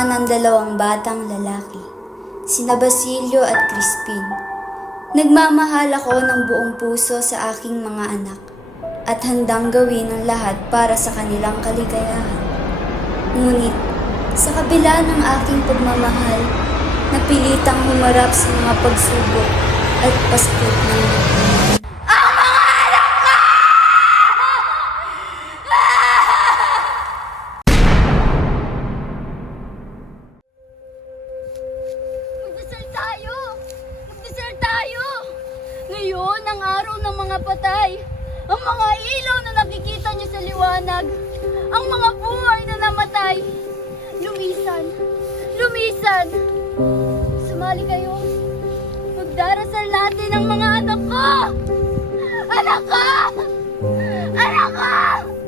ama ng dalawang batang lalaki, sina Basilio at Crispin. Nagmamahal ako ng buong puso sa aking mga anak at handang gawin ang lahat para sa kanilang kaligayahan. Ngunit, sa kabila ng aking pagmamahal, napilitang humarap sa mga pagsubok at paskot ng buhay. Magdasal tayo! Magdasal tayo! Ngayon ang araw ng mga patay. Ang mga ilaw na nakikita niyo sa liwanag. Ang mga buhay na namatay. Lumisan! Lumisan! Sumali kayo. Magdarasal natin ang mga anak ko! Anak ko! Anak ko!